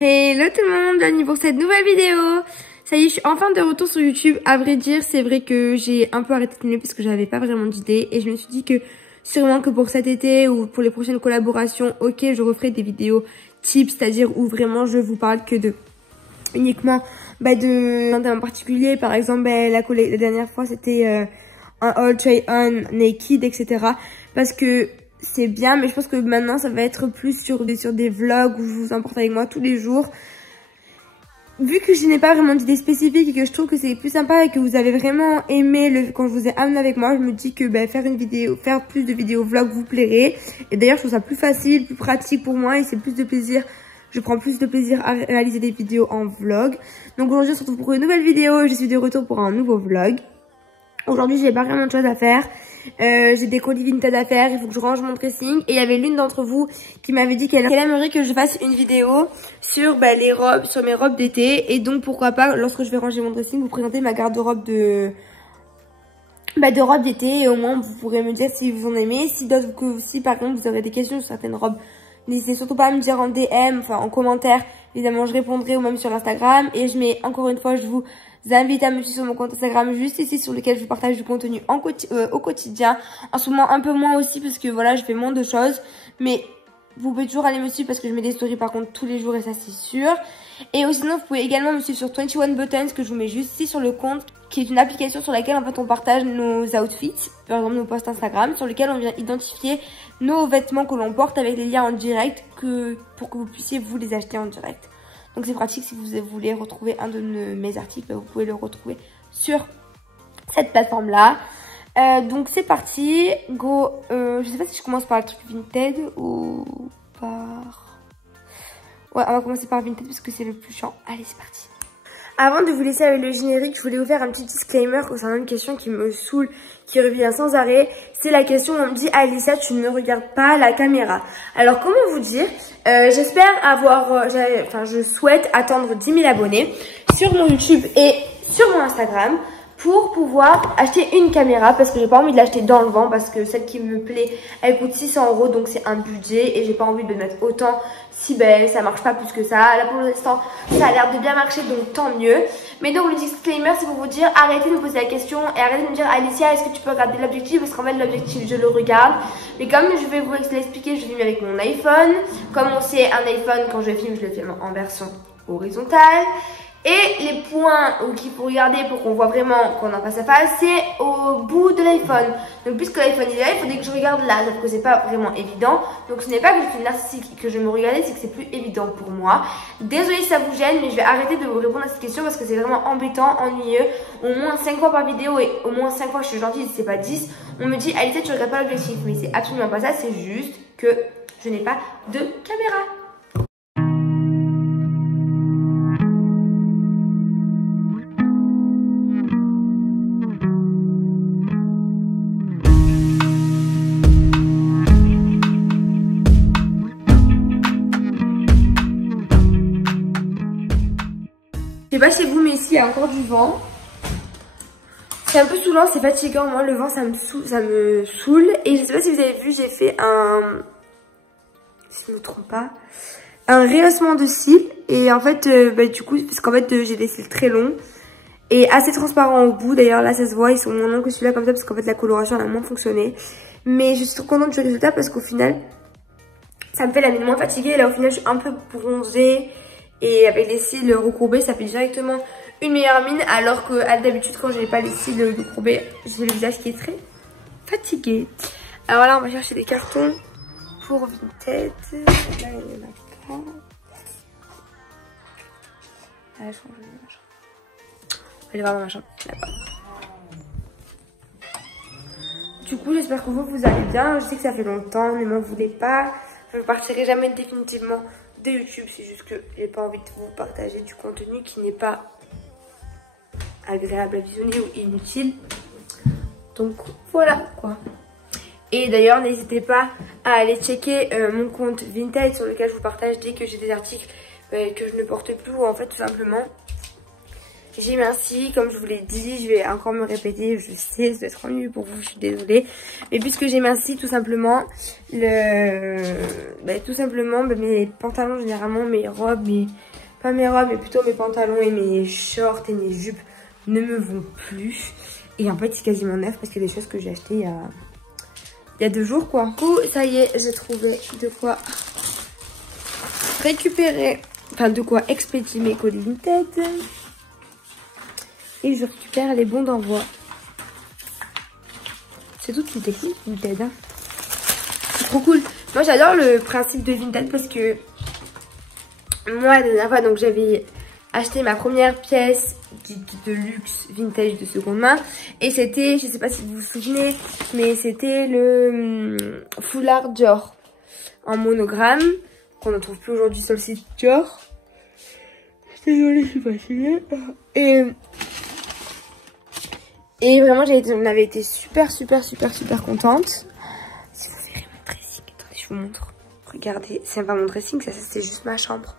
Hello tout le monde, bienvenue pour cette nouvelle vidéo. Ça y est, je suis enfin de retour sur YouTube. À vrai dire, c'est vrai que j'ai un peu arrêté de filmer parce que j'avais pas vraiment d'idées. Et je me suis dit que sûrement que pour cet été ou pour les prochaines collaborations, ok, je referai des vidéos types, c'est-à-dire où vraiment je vous parle que de uniquement d'un thème en particulier. Par exemple, la dernière fois c'était un haul try on naked, etc. Parce que c'est bien, mais je pense que maintenant ça va être plus sur des vlogs où je vous emporte avec moi tous les jours. Vu que je n'ai pas vraiment d'idée spécifique et que je trouve que c'est plus sympa et que vous avez vraiment aimé quand je vous ai amené avec moi, je me dis que faire plus de vidéos vlogs vous plairait. Et d'ailleurs, je trouve ça plus facile, plus pratique pour moi et c'est plus de plaisir. Je prends plus de plaisir à réaliser des vidéos en vlog. Donc aujourd'hui, on se retrouve pour une nouvelle vidéo. Je suis de retour pour un nouveau vlog. Aujourd'hui, j'ai pas vraiment de choses à faire. J'ai des colis vintage à faire, il faut que je range mon dressing. Et il y avait l'une d'entre vous qui m'avait dit qu'elle aimerait que je fasse une vidéo sur sur mes robes d'été. Et donc pourquoi pas, lorsque je vais ranger mon dressing, vous présenter ma garde-robe de robes d'été. Et au moins vous pourrez me dire si vous en aimez. Si par contre vous aurez des questions sur certaines robes, n'hésitez surtout pas à me dire en DM, enfin en commentaire. Évidemment je répondrai, ou même sur Instagram. Et je mets encore une fois, je vous invite à me suivre sur mon compte Instagram juste ici, sur lequel je partage du contenu au quotidien. En ce moment un peu moins aussi parce que voilà, je fais moins de choses, mais vous pouvez toujours aller me suivre parce que je mets des stories par contre tous les jours et ça c'est sûr. Et sinon vous pouvez également me suivre sur 21 Buttons que je vous mets juste ici sur le compte, qui est une application sur laquelle en fait on partage nos outfits, par exemple nos posts Instagram, sur lequel on vient identifier nos vêtements que l'on porte avec les liens en direct pour que vous puissiez vous les acheter en direct. Donc c'est pratique si vous voulez retrouver un de mes articles, vous pouvez le retrouver sur cette plateforme là. Donc c'est parti, go. Je sais pas si je commence par le truc Vinted ou par... Ouais, on va commencer par Vinted parce que c'est le plus chiant. Allez, c'est parti. Avant de vous laisser avec le générique, je voulais vous faire un petit disclaimer concernant une question qui me saoule, qui revient sans arrêt. C'est la question où on me dit « Alicia, tu ne regardes pas la caméra ». Alors, comment vous dire, j'espère je souhaite atteindre 10 000 abonnés sur mon YouTube et sur mon Instagram pour pouvoir acheter une caméra parce que j'ai pas envie de l'acheter dans le vent parce que celle qui me plaît, elle coûte 600 € donc c'est un budget et j'ai pas envie de mettre autant si ça marche pas plus que ça. Là pour l'instant ça a l'air de bien marcher donc tant mieux. Mais donc le disclaimer c'est pour vous dire arrêtez de me poser la question et arrêtez de me dire Alicia est-ce que tu peux regarder l'objectif, parce qu'en fait l'objectif je le regarde. Mais comme je vais vous l'expliquer, je filme avec mon iPhone. Comme on sait un iPhone quand je filme je le filme en version horizontale. Et les points qu'il faut regarder pour qu'on voit vraiment qu'on en face à face, c'est au bout de l'iPhone. Donc puisque l'iPhone il est là, il faudrait que je regarde là, sauf que c'est pas vraiment évident. Donc ce n'est pas que je suis narcissique et que je me regardais, c'est que c'est plus évident pour moi. Désolée si ça vous gêne, mais je vais arrêter de vous répondre à cette question parce que c'est vraiment embêtant, ennuyeux. Au moins 5 fois par vidéo et au moins 5 fois je suis gentille si c'est pas 10. On me dit Alicia tu regardes pas l'objectif, mais c'est absolument pas ça, c'est juste que je n'ai pas de caméra. Je sais pas chez vous, mais ici il y a encore du vent. C'est un peu saoulant, c'est fatigant. Moi, le vent ça me saoule. Et je sais pas si vous avez vu, j'ai fait si je me trompe pas, un rehaussement de cils. Et en fait, du coup, parce qu'en fait, j'ai des cils très longs et assez transparents au bout. D'ailleurs, là, ça se voit, ils sont moins longs que celui-là comme ça parce qu'en fait, la coloration elle a moins fonctionné. Mais je suis trop contente du résultat parce qu'au final, ça me fait la mine moins fatiguée. Là, au final, je suis un peu bronzée. Et avec les cils recourbés, ça fait directement une meilleure mine. Alors que d'habitude, quand je n'ai pas les cils recourbés, j'ai le visage qui est très fatigué. Alors là, on va chercher des cartons pour Vinted. Là, il y en a pas. Ah, je range le machin. On va aller voir mon machin. Là-bas. Du coup, j'espère que vous allez bien. Je sais que ça fait longtemps, ne m'en voulez pas. Je ne partirai jamais définitivement de YouTube, c'est juste que j'ai pas envie de vous partager du contenu qui n'est pas agréable à visionner ou inutile. Donc voilà quoi. Et d'ailleurs n'hésitez pas à aller checker mon compte Vinted sur lequel je vous partage dès que j'ai des articles que je ne porte plus, ou en fait tout simplement j'ai minci, comme je vous l'ai dit, je vais encore me répéter, je sais, ça doit être ennuyeux pour vous, je suis désolée. Mais puisque j'ai minci, tout simplement, mes pantalons généralement, mes robes, pas mes robes, mais plutôt mes pantalons et mes shorts et mes jupes ne me vont plus. Et en fait, c'est quasiment neuf parce que des choses que j'ai achetées il y a 2 jours, quoi. Du coup, ça y est, j'ai trouvé de quoi récupérer, enfin de quoi expédier mes colis Vinted. Et je récupère les bons d'envoi. C'est toute une technique Vinted, hein. C'est trop cool. Moi, j'adore le principe de Vinted parce que moi, la dernière fois, donc j'avais acheté ma première pièce de luxe vintage de seconde main. Et c'était, je sais pas si vous vous souvenez, mais c'était le foulard Dior en monogramme qu'on ne trouve plus aujourd'hui sur le site Dior. Désolée, je suis fatiguée. Et vraiment, on avait été super contente. Si vous verrez mon dressing, attendez, je vous montre. Regardez, c'est pas mon dressing, ça c'est juste ma chambre.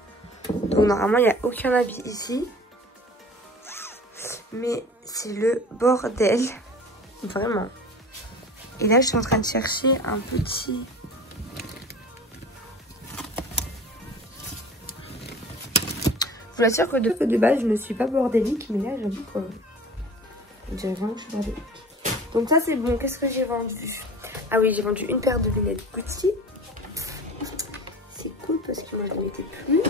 Donc normalement, il n'y a aucun habit ici. Mais c'est le bordel. Vraiment. Et là, je suis en train de chercher un petit... Je vous assure que de base, je ne suis pas bordélique. Mais là, j'avoue que... Je dirais vraiment que je suis bordélique. Donc ça, c'est bon. Qu'est-ce que j'ai vendu? Ah oui, j'ai vendu une paire de lunettes Gucci. C'est cool parce que moi, je ne mettais plus.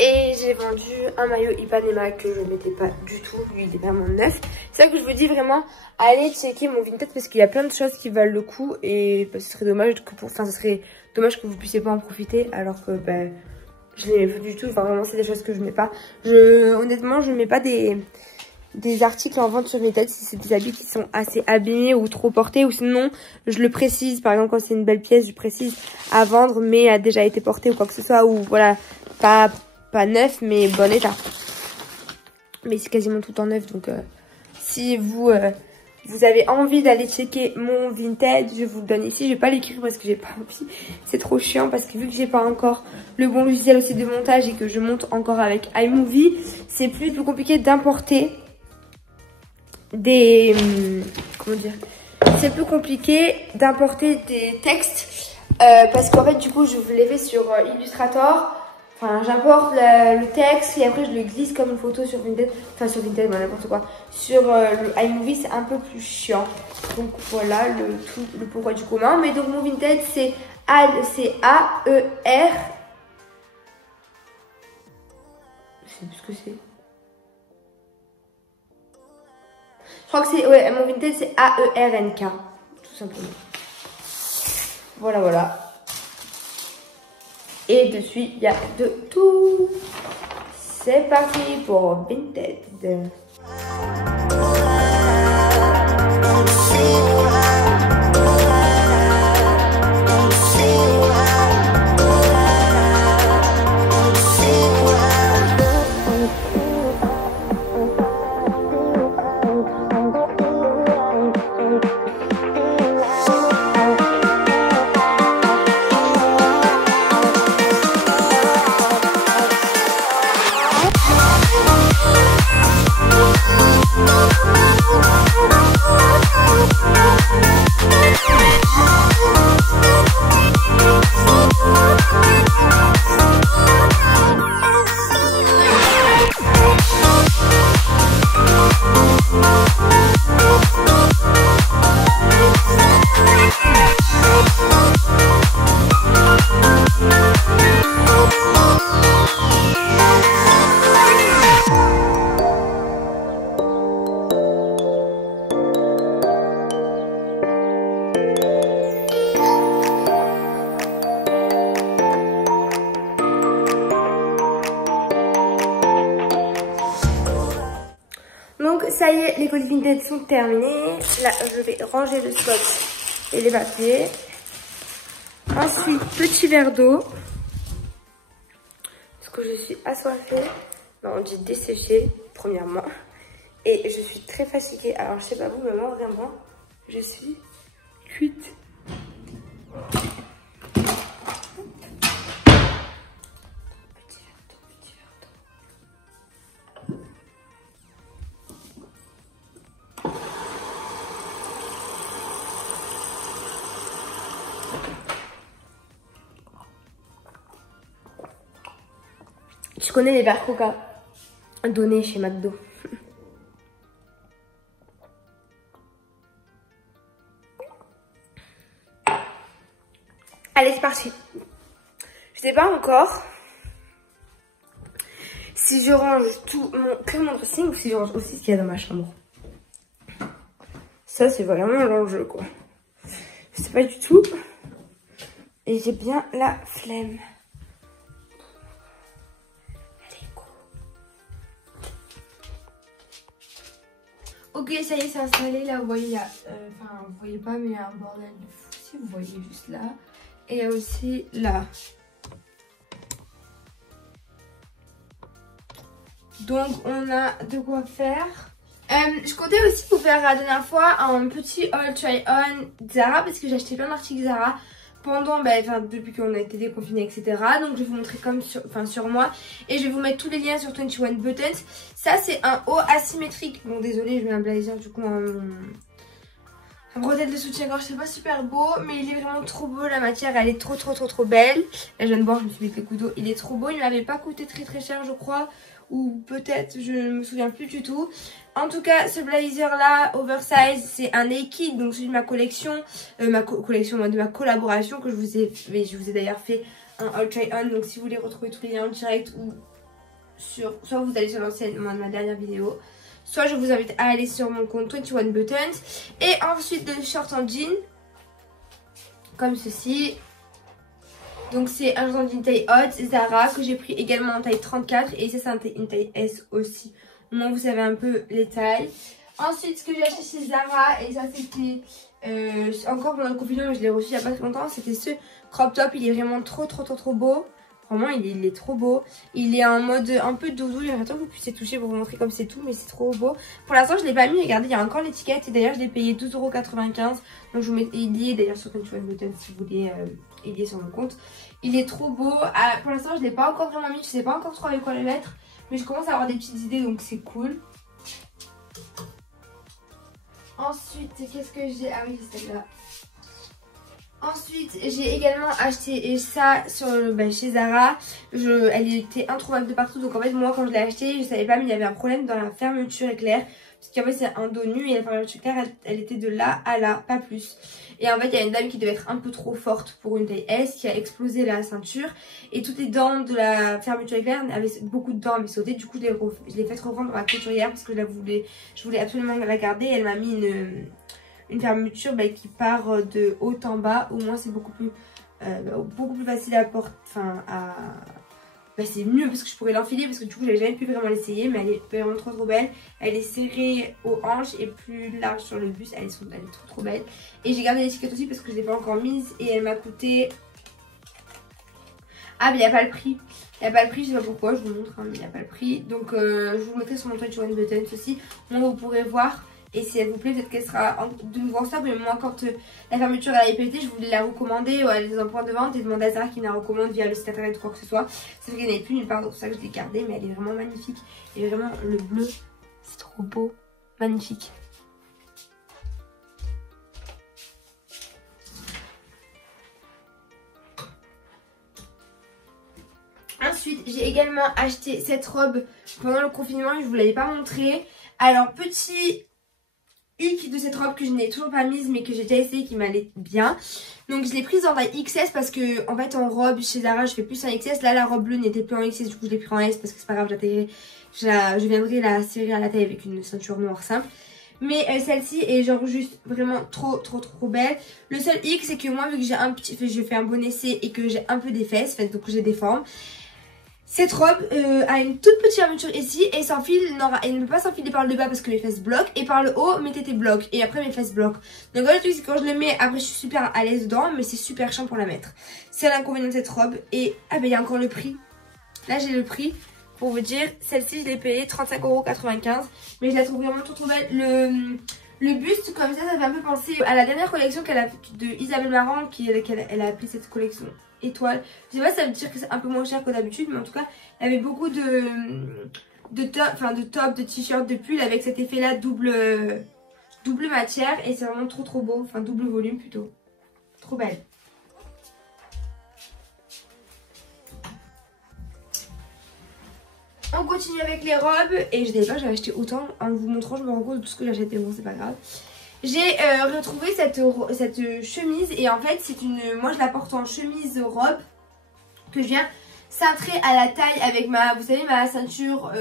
Et j'ai vendu un maillot Ipanema que je ne mettais pas du tout. Lui, il est vraiment neuf. C'est ça que je vous dis vraiment, allez checker mon Vinted parce qu'il y a plein de choses qui valent le coup. Et bah, ce serait dommage que vous puissiez pas en profiter alors que bah, je les mets pas du tout. Enfin, vraiment, c'est des choses que je mets pas. Honnêtement, je mets pas des articles en vente sur Vinted si c'est des habits qui sont assez abîmés ou trop portés. Ou sinon, je le précise. Par exemple, quand c'est une belle pièce, je précise à vendre mais a déjà été portée ou quoi que ce soit. Ou voilà, pas neuf mais bon état. Mais c'est quasiment tout en neuf. Donc si vous avez envie d'aller checker mon Vinted, je vous le donne ici. Je vais pas l'écrire parce que j'ai pas envie. C'est trop chiant parce que vu que j'ai pas encore le bon logiciel aussi de montage et que je monte encore avec iMovie, c'est plus compliqué d'importer des... comment dire? C'est plus compliqué d'importer des textes parce qu'en fait du coup je vous l'ai fait sur Illustrator. Enfin, j'importe le texte et après je le glisse comme une photo sur Vinted. Enfin, sur Vinted, n'importe quoi. Sur le iMovie, c'est un peu plus chiant. Donc voilà le pourquoi du comment. Mais donc mon Vinted, c'est AER. Je sais plus ce que c'est. Je crois que c'est... Ouais, mon Vinted, c'est AERNK. Tout simplement. Voilà. Et dessus, il y a de tout. C'est parti pour Vinted. Donc ça y est, les colis Vinted sont terminés. Là, je vais ranger le scotch et les papiers. Ensuite, petit verre d'eau. Parce que je suis assoiffée. Non, on dit desséchée, premièrement. Et je suis très fatiguée. Alors, je sais pas vous, mais moi, vraiment, je suis cuite. Tu connais les verres Coca donnés chez McDo. Allez, c'est parti. Je sais pas encore si je range que mon dressing ou si je range aussi ce qu'il y a dans ma chambre. Ça, c'est vraiment l'enjeu, quoi. Je sais pas du tout. Et j'ai bien la flemme. Allez, go. Ok, ça y est, c'est installé. Là, vous voyez, il y a... Enfin, vous voyez pas, mais il y a un bordel de fou. Si vous voyez juste là. Et il y a aussi là. Donc, on a de quoi faire. Je comptais aussi vous faire la dernière fois un petit haul try-on Zara parce que j'ai acheté plein d'articles Zara pendant, depuis qu'on a été déconfinés, etc. Donc je vais vous montrer comme sur moi et je vais vous mettre tous les liens sur 21 Buttons. Ça c'est un haut asymétrique. Bon désolé, je mets un blazer du coup un bretelle de soutien-gorge, c'est pas super beau mais il est vraiment trop beau. La matière elle est trop belle. Là je viens de boire, je me suis mis les coups d'eau. Il est trop beau, il m'avait pas coûté très cher je crois. Ou peut-être, je ne me souviens plus du tout. En tout cas, ce blazer là, oversize, c'est un naked, donc celui de ma collection, de ma collaboration que je vous ai d'ailleurs fait un haul try on. Donc si vous voulez retrouver tous les liens en direct ou soit vous allez sur l'ancienne, ma dernière vidéo, soit je vous invite à aller sur mon compte 21 Buttons. Et ensuite de short en jean, comme ceci. Donc c'est un genre d'une taille haute Zara que j'ai pris également en taille 34 et ça c'est une taille S aussi. Au moins vous savez un peu les tailles. Ensuite ce que j'ai acheté chez Zara et ça c'était encore pendant le confinement mais je l'ai reçu il n'y a pas très longtemps. C'était ce crop top, il est vraiment trop beau. Vraiment il est trop beau. Il est en mode un peu doudou, j'aimerais que vous puissiez toucher pour vous montrer comme c'est tout mais c'est trop beau. Pour l'instant je ne l'ai pas mis, regardez il y a encore l'étiquette et d'ailleurs je l'ai payé 12,95 €. Donc je vous mets, il est d'ailleurs sur 21 Buttons si vous voulez, il est sur mon compte. Il est trop beau, pour l'instant je ne l'ai pas encore vraiment mis, je sais pas encore trop avec quoi le mettre. Mais je commence à avoir des petites idées donc c'est cool. Ensuite qu'est-ce que j'ai, ah oui c'est celle-là. Ensuite, j'ai également acheté ça chez Zara. Elle était introuvable de partout. Donc en fait, moi quand je l'ai acheté, je savais pas, mais il y avait un problème dans la fermeture éclair. Parce qu'en fait, c'est un dos nu et la fermeture éclair, elle était de là à là, pas plus. Et en fait, il y a une dame qui devait être un peu trop forte pour une taille S qui a explosé la ceinture. Et toutes les dents de la fermeture éclair, beaucoup de dents avaient sauté. Du coup, je l'ai fait revendre à ma couturière parce que je voulais absolument la garder. Elle m'a mis une fermeture qui part de haut en bas. Au moins c'est beaucoup plus facile à porter, c'est mieux parce que je pourrais l'enfiler parce que du coup j'avais jamais pu vraiment l'essayer, mais elle est vraiment trop belle. Elle est serrée aux hanches et plus large sur le buste, elle est trop belle. Et j'ai gardé l'étiquette aussi parce que je l'ai pas encore mise et elle m'a coûté, ah mais il n'y a pas le prix. Il n'y a pas le prix, je sais pas pourquoi, je vous montre, mais il n'y a pas le prix. Donc je vous mettrai sur mon 21 Buttons aussi. Bon, vous pourrez voir. Et si elle vous plaît, peut-être qu'elle sera de nouveau en stock. Mais moi, quand la fermeture elle a pété, je voulais la recommander à des points de vente et demander à Zara qui me la recommande via le site internet ou quoi que ce soit. C'est vrai qu'elle n'est plus nulle part, donc c'est pour ça que je l'ai gardée. Mais elle est vraiment magnifique. Et vraiment, le bleu, c'est trop beau. Magnifique. Ensuite, j'ai également acheté cette robe pendant le confinement. Je ne vous l'avais pas montré. Alors, petit hic de cette robe que je n'ai toujours pas mise mais que j'ai déjà essayé qui m'allait bien. Donc je l'ai prise en taille XS parce que en fait en robe chez Zara je fais plus en XS. Là la robe bleue n'était plus en XS, du coup je l'ai pris en S parce que c'est pas grave, je viendrai la serrer à la taille avec une ceinture noire simple. Mais celle-ci est genre juste vraiment trop belle. Le seul hic c'est que moi vu que j'ai je fais un bon essai et que j'ai un peu des fesses, donc j'ai des formes. Cette robe a une toute petite fermeture ici et elle ne peut pas s'enfiler par le bas parce que mes fesses bloquent et par le haut mes tétés bloquent et après mes fesses bloquent. Donc le truc c'est que quand je le mets, après je suis super à l'aise dedans mais c'est super chiant pour la mettre. C'est l'inconvénient de cette robe et il y a encore le prix. Là j'ai le prix pour vous dire, celle-ci je l'ai payée 35,95 € mais je la trouve vraiment trop belle. Le buste comme ça fait un peu penser à la dernière collection qu'elle a de Isabelle Marant qu'elle a appelé cette collection étoile. Je sais pas si ça veut dire que c'est un peu moins cher que d'habitude mais en tout cas il y avait beaucoup de top, de t-shirts, de pulls avec cet effet là double matière et c'est vraiment trop beau, enfin double volume plutôt. Trop belle. On continue avec les robes et je savais pas que j'avais acheté autant. En vous montrant, je me rends compte de tout ce que j'achète, mais bon, c'est pas grave. J'ai retrouvé cette chemise et en fait, moi je la porte en chemise robe que je viens cintrer à la taille avec vous savez, ma ceinture.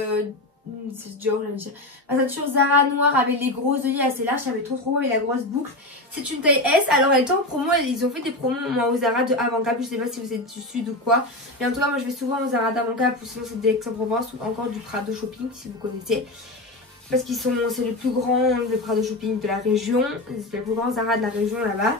C'est dur, j'allais dire. Ma ceinture Zara noire avec les gros œillets assez larges, j'avais trop beau avec la grosse boucle. C'est une taille S. Alors elle est en promo, ils ont fait des promos moi au Zara de Avant-Cap. Je sais pas si vous êtes du sud ou quoi. Mais en tout cas moi je vais souvent au Zara d'Avant-Cap ou sinon c'est des Aix-en-Provence ou encore du Prado Shopping si vous connaissez. Parce qu'ils c'est le plus grand le Prado Shopping de la région. C'est le plus grand Zara de la région là-bas.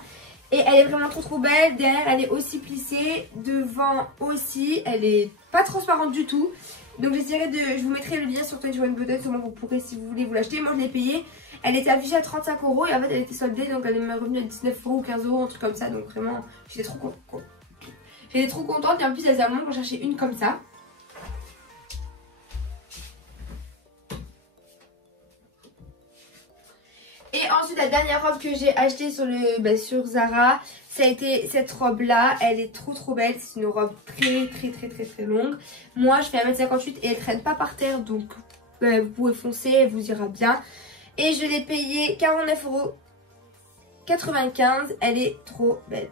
Et elle est vraiment trop belle. Derrière elle est aussi plissée. Devant aussi. Elle est pas transparente du tout. Donc je vous mettrai le lien sur Button, comment vous pourrez si vous voulez vous l'acheter. Moi je l'ai payé, elle était affichée à 35 € et en fait elle était soldée donc elle est revenue à 19 € ou 15 €, un truc comme ça. Donc vraiment j'étais trop contente et en plus elle a vraiment pour chercher une comme ça. Et ensuite la dernière robe que j'ai achetée sur Zara, ça a été cette robe là. Elle est trop belle. C'est une robe très longue. Moi je fais 1m58 et elle traîne pas par terre. Donc vous pouvez foncer, elle vous ira bien. Et je l'ai payée 49,95 €. Elle est trop belle.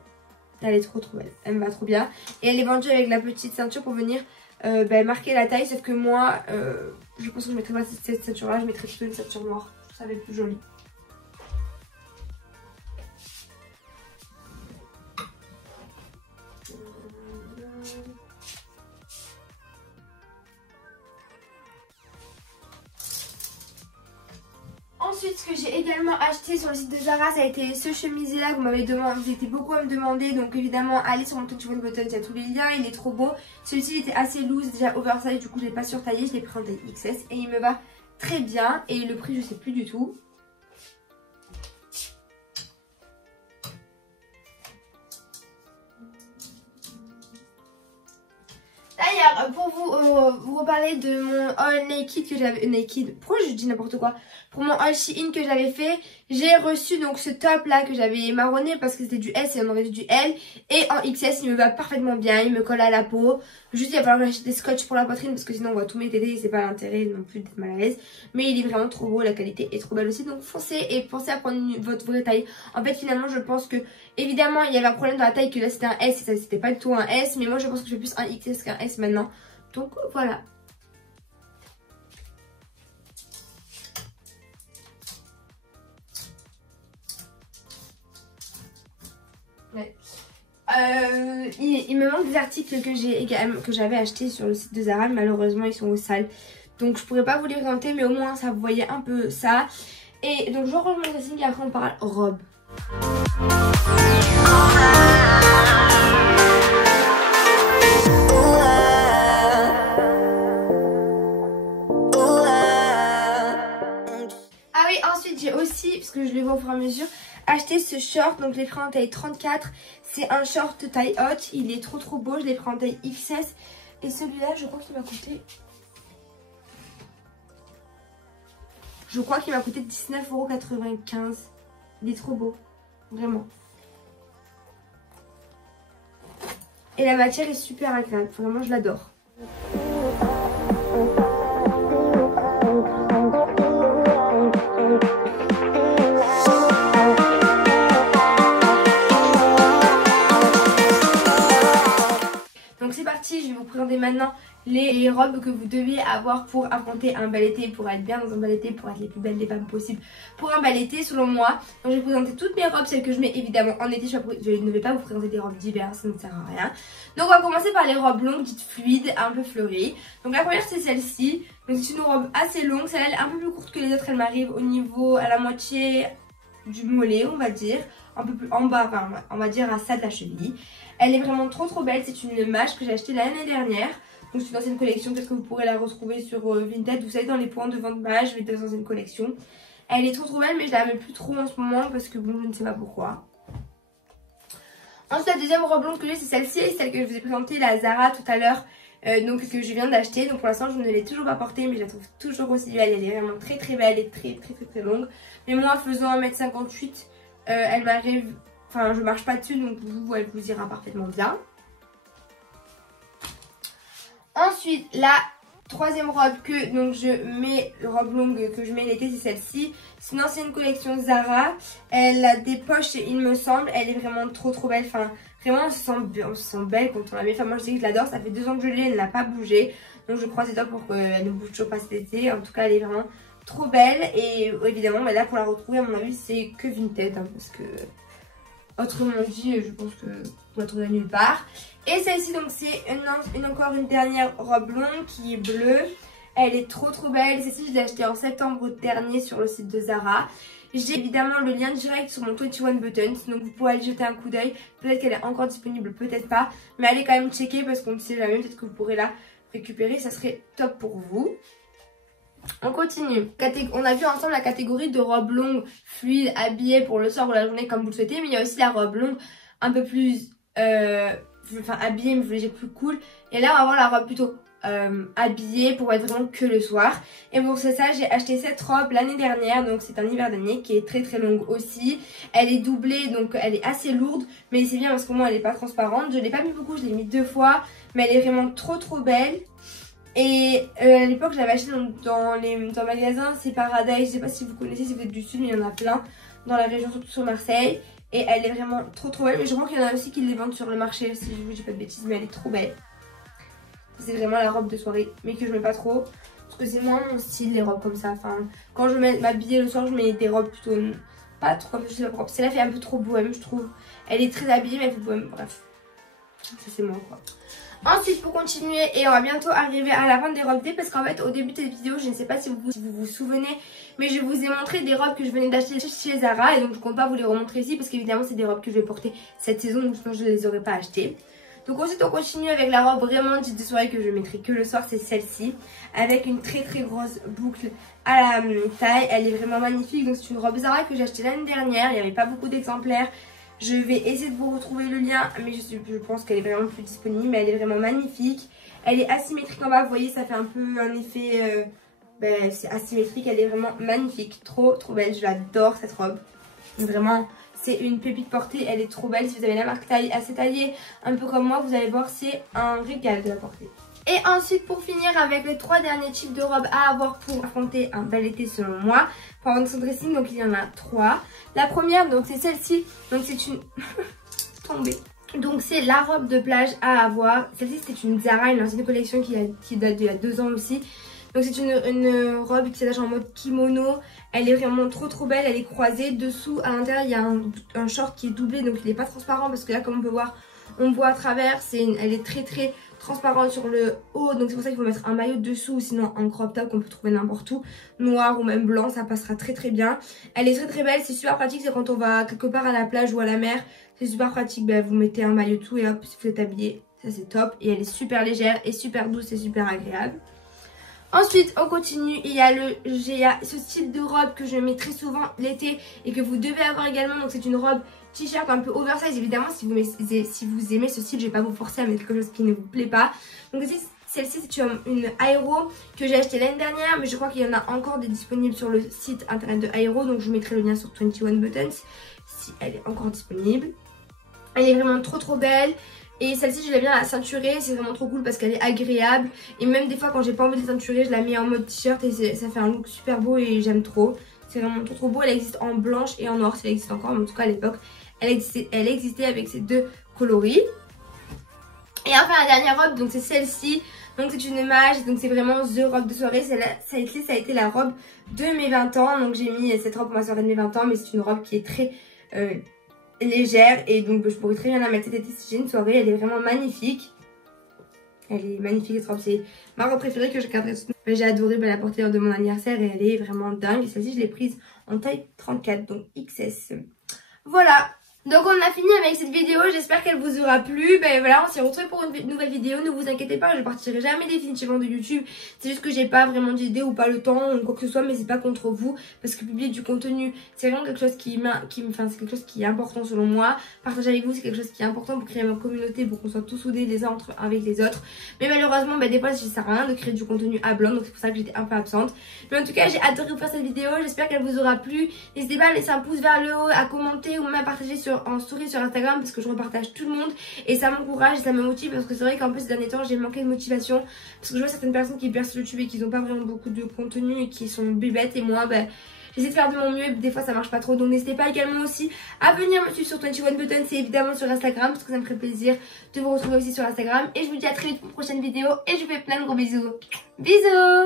Elle est trop belle. Elle me va trop bien. Et elle est vendue avec la petite ceinture pour venir marquer la taille. Sauf que moi je pense que je mettrai pas cette ceinture là. Je mettrai plutôt une ceinture noire. Ça va être plus joli. Ensuite, ce que j'ai également acheté sur le site de Zara, ça a été ce chemisier là que vous m'avez demandé, vous étiez beaucoup à me demander. Donc évidemment, allez sur mon Button, il y a tous les liens, il est trop beau. Celui-ci il était assez loose, déjà oversize, du coup je l'ai pas surtaillé, je l'ai pris en taille XS et il me va très bien. Et le prix je sais plus du tout. D'ailleurs, pour vous reparler de mon haul Naked que j'avais... Pourquoi je dis n'importe quoi? Pour mon haul Shein que j'avais fait, j'ai reçu donc ce top là que j'avais marronné parce que c'était du S et on en avait du L. Et en XS, il me va parfaitement bien, il me colle à la peau. Juste, il va falloir que j'achète des scotch pour la poitrine parce que sinon on voit tous mes tétés et c'est pas l'intérêt non plus d'être mal à l'aise. Mais il est vraiment trop beau, la qualité est trop belle aussi. Donc foncez et pensez à prendre votre vraie taille. En fait, finalement, je pense que... Évidemment, il y avait un problème dans la taille que là c'était un S et ça c'était pas du tout un S. Mais moi je pense que je fais plus un XS qu'un S maintenant. Donc voilà. Ouais. Il me manque des articles que j'avais achetés sur le site de Zara. Malheureusement ils sont au sale. Donc je pourrais pas vous les présenter mais au moins ça vous voyez un peu ça. Et donc je range mon dressing et après on parle robe. Ah oui, ensuite j'ai aussi, parce que je les vois au fur et à mesure, acheté ce short. Donc je l'ai pris en taille 34. C'est un short taille haute. Il est trop beau. Je l'ai pris en taille XS. Et celui-là, je crois qu'il m'a coûté... Je crois qu'il m'a coûté 19,95 €. Il est trop beau. Vraiment. Et la matière est super agréable. Vraiment, je l'adore. Donc c'est parti, je vais vous présenter maintenant les robes que vous deviez avoir pour affronter un bal été, pour être bien dans un bal été, pour être les plus belles des femmes possibles pour un bal été selon moi. Donc je vais vous présenter toutes mes robes, celles que je mets évidemment en été. Je ne vais pas vous présenter des robes d'hiver, ça ne sert à rien. Donc on va commencer par les robes longues, dites fluides, un peu fleuries. Donc la première c'est celle-ci. Donc c'est une robe assez longue, celle-là elle est un peu plus courte que les autres, elle m'arrive au niveau à la moitié du mollet on va dire. Un peu plus en bas, enfin, on va dire à ça de la cheville. Elle est vraiment trop belle, c'est une mâche que j'ai achetée l'année dernière. Donc c'est une ancienne collection, peut-être que vous pourrez la retrouver sur Vinted. Vous savez dans les points de vente mâche, je vais dans une ancienne collection. Elle est trop belle mais je la mets plus trop en ce moment parce que bon je ne sais pas pourquoi. Ensuite la deuxième robe longue que j'ai c'est celle-ci, celle que je vous ai présentée, la Zara tout à l'heure. Donc que je viens d'acheter. Donc pour l'instant je ne l'ai toujours pas portée mais je la trouve toujours aussi belle. Elle est vraiment très belle et très longue. Mais moi faisant 1m58 elle m'arrive... Enfin, je marche pas dessus, donc elle vous ira parfaitement bien. Ensuite, la Troisième robe que donc je mets, robe longue que je mets l'été, c'est celle-ci. C'est une ancienne collection Zara. Elle a des poches, il me semble. Elle est vraiment trop belle. Enfin, vraiment, on se sent belle quand on la met. Enfin, moi, je sais que je l'adore. Ça fait 2 ans que je l'ai, elle n'a pas bougé. Donc, je croise les doigts pour qu'elle ne bouge toujours pas cet été. En tout cas, elle est vraiment trop belle. Et évidemment, bah, là, pour la retrouver, à mon avis, c'est que Vinted. Hein, parce que, autrement dit, je pense que vous la trouverez nulle part. Et celle-ci, donc, c'est encore une dernière robe longue qui est bleue. Elle est trop belle. Celle-ci, je l'ai achetée en septembre dernier sur le site de Zara. J'ai évidemment le lien direct sur mon 21 Buttons. Donc, vous pouvez aller jeter un coup d'œil. Peut-être qu'elle est encore disponible, peut-être pas. Mais allez quand même checker parce qu'on ne sait jamais. Peut-être que vous pourrez la récupérer. Ça serait top pour vous. On continue. On a vu ensemble la catégorie de robes longues, fluides, habillées pour le soir ou la journée comme vous le souhaitez. Mais il y a aussi la robe longue un peu plus... enfin habillée mais léger, plus cool. Et là on va avoir la robe plutôt habillée pour être vraiment que le soir. Et pour ça j'ai acheté cette robe l'année dernière, donc c'est un hiver dernier, qui est très longue aussi. Elle est doublée, donc elle est assez lourde, mais c'est bien parce qu'au moins elle est pas transparente. Je l'ai pas mis beaucoup, je l'ai mis 2 fois, mais elle est vraiment trop belle. Et à l'époque je l'avais acheté dans le magasin C'est Paradise. Je sais pas si vous connaissez, si vous êtes du sud, mais il y en a plein dans la région, surtout sur Marseille. Et elle est vraiment trop belle. Mais je crois qu'il y en a aussi qui les vendent sur le marché, si je vous dis pas de bêtises. Mais elle est trop belle. C'est vraiment la robe de soirée, mais que je mets pas trop. Parce que c'est moins mon style, les robes comme ça. Enfin, quand je vais m'habiller le soir, je mets des robes plutôt pas trop, je sais pas pourquoi. Celle-là fait un peu trop bohème, je trouve. Elle est très habillée, mais elle fait bohème. Bref, ça c'est moi quoi. Ensuite, pour continuer, et on va bientôt arriver à la fin des robes d'été, parce qu'en fait au début de cette vidéo, je ne sais pas si vous vous souvenez, mais je vous ai montré des robes que je venais d'acheter chez Zara, et donc je compte pas vous les remontrer ici parce qu'évidemment c'est des robes que je vais porter cette saison, donc je pense que je ne les aurais pas achetées. Donc ensuite on continue avec la robe vraiment dite de soirée que je mettrai que le soir, c'est celle-ci, avec une très grosse boucle à la taille. Elle est vraiment magnifique. Donc c'est une robe Zara que j'ai achetée l'année dernière, il n'y avait pas beaucoup d'exemplaires. Je vais essayer de vous retrouver le lien, mais je pense qu'elle est vraiment plus disponible. Mais elle est vraiment magnifique. Elle est asymétrique en bas, vous voyez, ça fait un peu un effet... c'est asymétrique, elle est vraiment magnifique. Trop belle, je l'adore cette robe. Vraiment, c'est une pépite portée, elle est trop belle. Si vous avez la marque taille assez taillée, un peu comme moi, vous allez voir, c'est un régal de la porter. Et ensuite, pour finir avec les 3 derniers types de robes à avoir pour affronter un bel été selon moi, pendant son dressing, donc il y en a 3. La première, donc c'est celle-ci, donc c'est une... tombée. Donc c'est la robe de plage à avoir. Celle-ci c'est une Zara, une ancienne collection qui date d'il y a 2 ans aussi. Donc c'est une robe qui s'attache en mode kimono. Elle est vraiment trop belle, elle est croisée. Dessous, à l'intérieur, il y a un short qui est doublé, donc il n'est pas transparent parce que là, comme on peut voir, on voit à travers. Elle est très transparente sur le haut, donc c'est pour ça qu'il faut mettre un maillot dessous, ou sinon un crop top qu'on peut trouver n'importe où, noir ou même blanc, ça passera très bien. Elle est très belle, c'est super pratique, c'est quand on va quelque part à la plage ou à la mer, c'est super pratique. Vous mettez un maillot tout et hop, si vous êtes habillé, ça c'est top. Et elle est super légère et super douce et super agréable. Ensuite, on continue. Il y a ce style de robe que je mets très souvent l'été et que vous devez avoir également. Donc c'est une robe t-shirt un peu oversize. Évidemment, si vous aimez ce style, je vais pas vous forcer à mettre quelque chose qui ne vous plaît pas. Donc celle-ci, c'est une Aero que j'ai achetée l'année dernière, mais je crois qu'il y en a encore des disponibles sur le site internet de Aero. Donc je vous mettrai le lien sur 21 Buttons si elle est encore disponible. Elle est vraiment trop belle. Et celle-ci je l'aime bien à la ceinturer, c'est vraiment trop cool parce qu'elle est agréable. Et même des fois quand j'ai pas envie de ceinturer, je la mets en mode t-shirt et ça fait un look super beau et j'aime trop. C'est vraiment trop beau, elle existe en blanche et en noir si elle existe encore, mais en tout cas à l'époque elle existait avec ces 2 coloris. Et enfin la dernière robe, donc c'est celle-ci. Donc c'est une mage, donc c'est vraiment the robe de soirée. Ça a été la robe de mes 20 ans. Donc j'ai mis cette robe pour ma soirée de mes 20 ans, mais c'est une robe qui est très... légère et donc je pourrais très bien la mettre cet été si j'ai une soirée. Elle est vraiment magnifique. Elle est magnifique cette robe, c'est ma robe préférée que je garderai toute ma vie. J'ai adoré la porter lors de mon anniversaire et elle est vraiment dingue. Et celle-ci je l'ai prise en taille 34, donc XS. Voilà. Donc on a fini avec cette vidéo, j'espère qu'elle vous aura plu. Voilà, on s'est retrouvé pour une nouvelle vidéo. Ne vous inquiétez pas, je partirai jamais définitivement de YouTube. C'est juste que j'ai pas vraiment d'idée ou pas le temps ou quoi que ce soit, mais c'est pas contre vous. Parce que publier du contenu, c'est vraiment quelque chose c'est quelque chose qui est important selon moi. Partager avec vous, c'est quelque chose qui est important pour créer ma communauté, pour qu'on soit tous soudés les uns avec les autres. Mais malheureusement, des fois, ça sert à rien de créer du contenu à blanc, donc c'est pour ça que j'étais un peu absente. Mais en tout cas, j'ai adoré vous faire cette vidéo, j'espère qu'elle vous aura plu. N'hésitez pas à laisser un pouce vers le haut, à commenter ou même à partager sur en story sur Instagram parce que je repartage tout le monde et ça m'encourage et ça me motive parce que c'est vrai qu'en plus ces derniers temps j'ai manqué de motivation parce que je vois certaines personnes qui percent YouTube et qui n'ont pas vraiment beaucoup de contenu et qui sont bébêtes et moi j'essaie de faire de mon mieux et des fois ça marche pas trop, donc n'hésitez pas également aussi à venir me suivre sur 21 Buttons, c'est évidemment sur Instagram parce que ça me ferait plaisir de vous retrouver aussi sur Instagram. Et je vous dis à très vite pour une prochaine vidéo et je vous fais plein de gros bisous. Bisous.